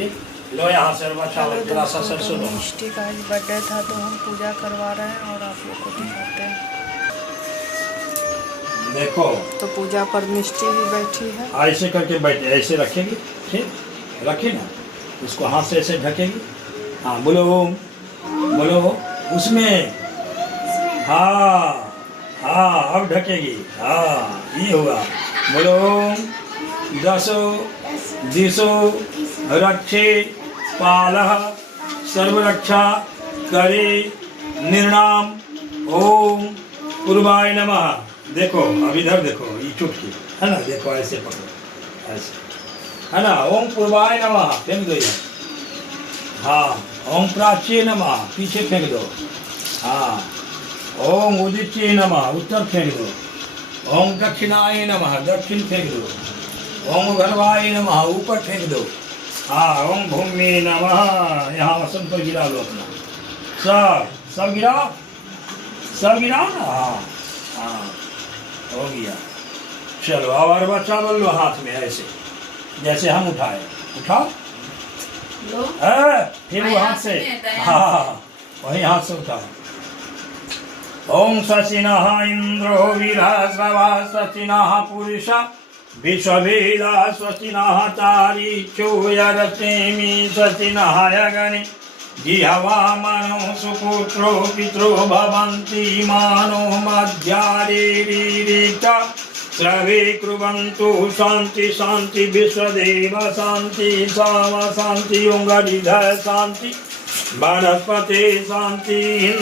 ठीक, लो यहाँ से अरवा चावल थोड़ा सा सरसों लो। मिष्टी का आज बर्थडे था तो हम पूजा करवा रहे हैं और आप लोग को दिखाते हैं। देखो तो पूजा पर मिष्टी भी बैठी है। ऐसे करके बैठे, ऐसे रखेगी, ठीक, रखी ना, उसको हाथ से ऐसे ढकेगी। हाँ बोलो ओम, बोलो उसमें, हाँ हाँ अब ढकेगी, हाँ ये होगा। बोलो ओम दसो दिशो रक्षे पालः सर्वरक्षा करे निर्णाम ओम पूर्वाय नमः। देखो अब इधर देखो, ये चुटकी है ना, देखो ऐसे पकड़ो, ऐसे है ना। ओम पूर्वाय नमः फेंक दो ये, हाँ। ओम प्राच्ये नमः पीछे फेंक दो, हाँ। ओम उदित्ये नमः उत्तर फेंक दो। ओम दक्षिणाय नमः दक्षिण फेंक दो। ओम गर्भाय नमः ऊपर फेंक दो, हाँ। ओम भूमि नमः यहाँ वसन पर गिरा लो अपना, सब गिराओ, सब गिराओ ना, हाँ हाँ हो गया। चलो अब अरवा चावल लो हाथ में ऐसे, जैसे हम उठाए, उठाओ फिर वो हाथ से, हाँ वही हाथ से उठाओ। ओम शशिनः इंद्रो वीरश्रवा शशिनः पुरुषा विश्ववेदा शशिनः चारीचो यरतेमि शशिनः यगनि जिह्वामनो सुपुत्रो पित्रो भवन्ति मानो मध्यारेरीरीत सर्वे कुर्वन्तु शान्ति शान्ति विश्वदेव शान्ति साम शान्ति ओं गणिधर शान्ति वनस्पते शान्ति।